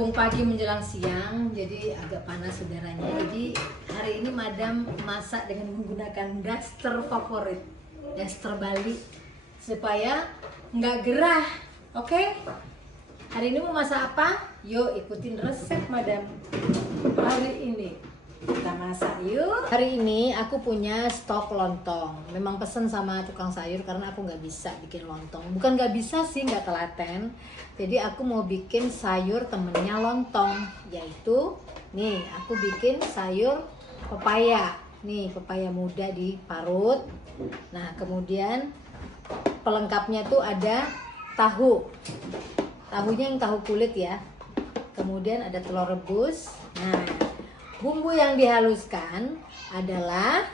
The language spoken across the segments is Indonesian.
berhubung pagi menjelang siang, jadi agak panas udaranya. Jadi hari ini Madam masak dengan menggunakan daster favorit, daster Bali, supaya nggak gerah. Oke? Hari ini mau masak apa? Yuk ikutin resep Madam. Hari ini kita masak yuk. Hari ini aku punya stok lontong. Memang pesen sama tukang sayur karena aku nggak bisa bikin lontong. Bukan nggak bisa sih, nggak telaten. Jadi aku mau bikin sayur temennya lontong, yaitu nih aku bikin sayur pepaya. Nih pepaya muda diparut. Nah kemudian pelengkapnya tuh ada tahu. Tahunya yang tahu kulit ya. Kemudian ada telur rebus. Nah, bumbu yang dihaluskan adalah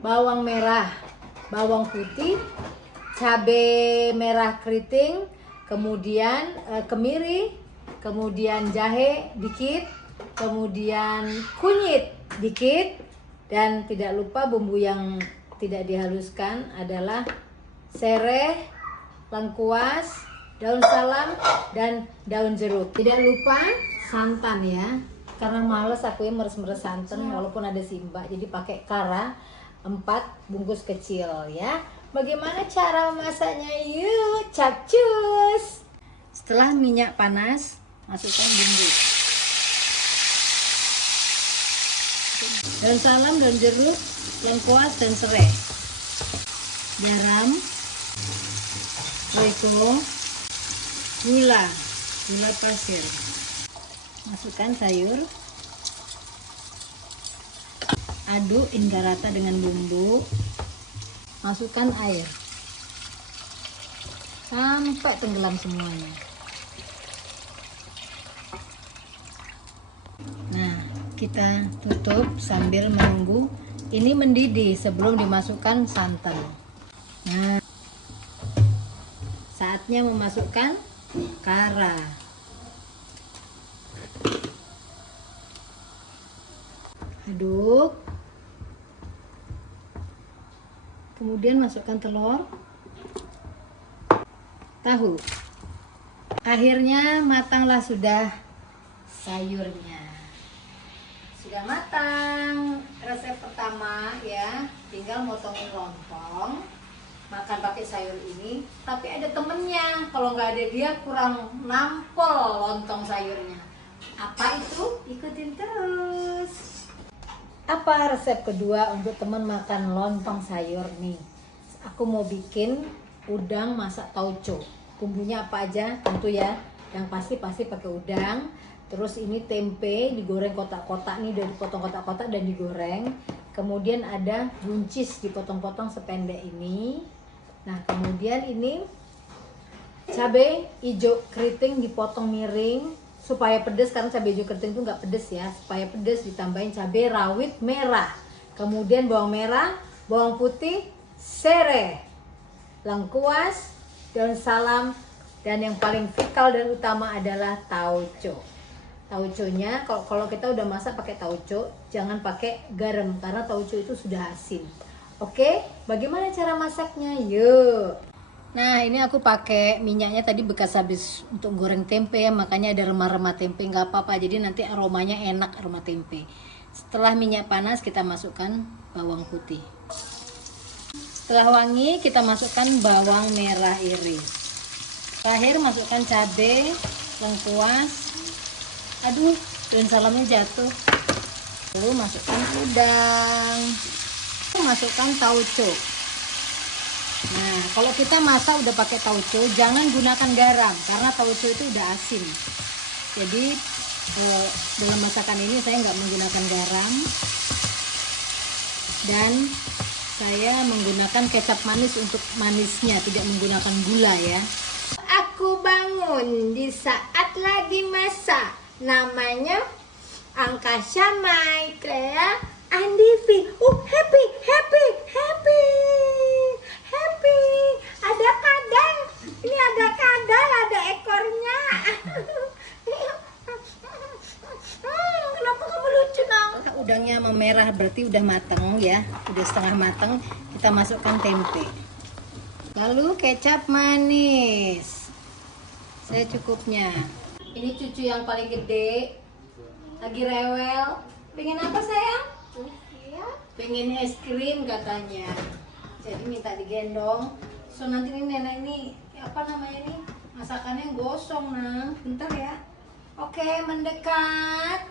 bawang merah, bawang putih, cabai merah keriting, kemudian kemiri, kemudian jahe dikit, kemudian kunyit dikit, dan tidak lupa bumbu yang tidak dihaluskan adalah sereh, lengkuas, daun salam, dan daun jeruk. Tidak lupa santan ya, karena males aku yang meres-meres santan walaupun ada Simba, jadi pakai kara 4 bungkus kecil ya. Bagaimana cara masaknya? Yuk capcus. Setelah minyak panas, masukkan bumbu. Daun salam, daun jeruk, lengkuas, dan serai. Garam, roiko, gula pasir. Masukkan sayur, aduk hingga rata dengan bumbu. Masukkan air sampai tenggelam semuanya. Nah, kita tutup sambil menunggu ini mendidih sebelum dimasukkan santan. Nah, saatnya memasukkan kara. Aduk. Kemudian masukkan telur, tahu. Akhirnya matanglah sudah sayurnya. Sudah matang. Resep pertama ya, tinggal motongin lontong. Makan pakai sayur ini, tapi ada temennya. Kalau nggak ada dia kurang nampol lontong sayurnya. Apa itu? Ikutin terus. Apa resep kedua untuk teman makan lontong sayur nih? Aku mau bikin udang masak tauco. Bumbunya apa aja? Tentu ya, yang pasti pakai udang. Terus ini tempe digoreng kotak-kotak nih, udah dipotong kotak-kotak dan digoreng. Kemudian ada buncis dipotong-potong sependek ini. Nah kemudian ini cabai hijau keriting dipotong miring supaya pedas, karena cabai hijau keriting itu nggak pedas ya. Supaya pedas ditambahin cabai rawit merah, kemudian bawang merah, bawang putih, sereh, lengkuas, daun salam, dan yang paling vital dan utama adalah tauco. Tauconya kalau kita udah masak pakai tauco, jangan pakai garam karena tauco itu sudah asin. Oke, bagaimana cara masaknya? Yuk. Nah, ini aku pakai minyaknya tadi bekas habis untuk goreng tempe ya, makanya ada remah-remah tempe, nggak apa-apa. Jadi nanti aromanya enak, aroma tempe. Setelah minyak panas, kita masukkan bawang putih. Setelah wangi, kita masukkan bawang merah iris. Terakhir masukkan cabai, lengkuas. Aduh, daun salamnya jatuh. Lalu masukkan udang. Masukkan tauco. Nah, kalau kita masak udah pakai tauco, jangan gunakan garam karena tauco itu udah asin. Jadi dalam masakan ini saya nggak menggunakan garam dan saya menggunakan kecap manis untuk manisnya, tidak menggunakan gula ya. Aku bangun di saat lagi masak, namanya Angkasa Maikrea Andivi. Happy. Ada kadal. Ini ada kadal, ada ekornya. Kenapa kamu lucu dong? Udangnya memerah berarti udah mateng ya. Udah setengah mateng. Kita masukkan tempe. Lalu kecap manis. Saya cukupnya. Ini cucu yang paling gede, lagi rewel. Pengen apa sayang? Pengen es krim katanya. Jadi minta digendong. So nanti ini nenek ini apa namanya nih, masakannya gosong nang. Bentar ya. Oke, mendekat.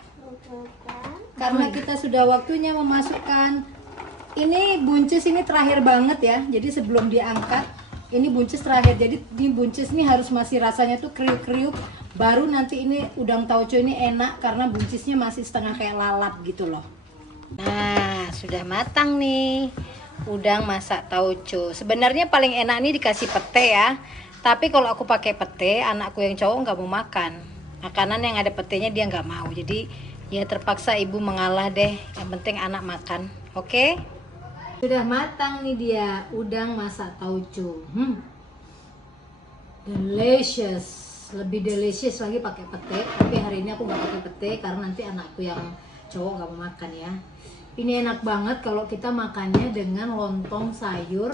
Karena kita sudah waktunya memasukkan. Ini buncis ini terakhir banget ya. Jadi sebelum diangkat, ini buncis terakhir. Jadi di buncis ini harus masih rasanya tuh kriuk-kriuk. Baru nanti ini udang tauco ini enak karena buncisnya masih setengah kayak lalap gitu loh. Nah, sudah matang nih udang masak tauco. Sebenarnya paling enak nih dikasih pete ya. Tapi kalau aku pakai pete, anakku yang cowok nggak mau makan. Makanan yang ada petenya dia nggak mau. Jadi ya terpaksa ibu mengalah deh. Yang penting anak makan. Oke? Sudah matang nih dia udang masak tauco. Delicious. Lebih delicious lagi pakai pete, tapi hari ini aku nggak pakai pete karena nanti anakku yang cowok nggak mau makan ya. Ini enak banget kalau kita makannya dengan lontong sayur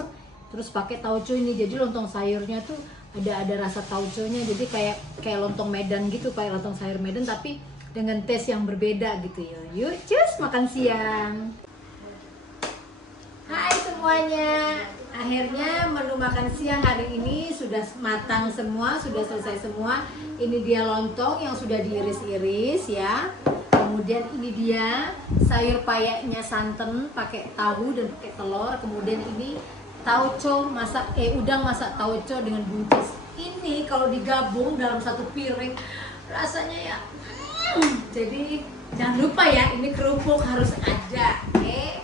terus pakai tauco ini. Jadi lontong sayurnya tuh ada rasa tauconya, jadi kayak lontong Medan gitu, kayak lontong sayur Medan tapi dengan tes yang berbeda gitu ya. Yuk cus makan siang. Hai semuanya, akhirnya menu makan siang hari ini sudah matang semua, sudah selesai semua. Ini dia lontong yang sudah diiris-iris ya. Kemudian ini dia sayur payaknya santan pakai tahu dan pakai telur. Kemudian ini tauco masak udang masak tauco dengan buncis. Ini kalau digabung dalam satu piring rasanya ya. Jadi jangan lupa ya, ini kerupuk harus ada. Oke.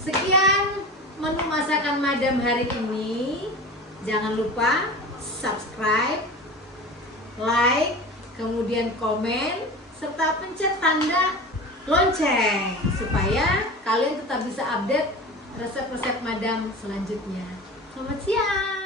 Sekian menu masakan Madam hari ini. Jangan lupa subscribe, like, kemudian komen, serta pencet tanda lonceng supaya kalian tetap bisa update resep-resep Madam selanjutnya. Selamat siang.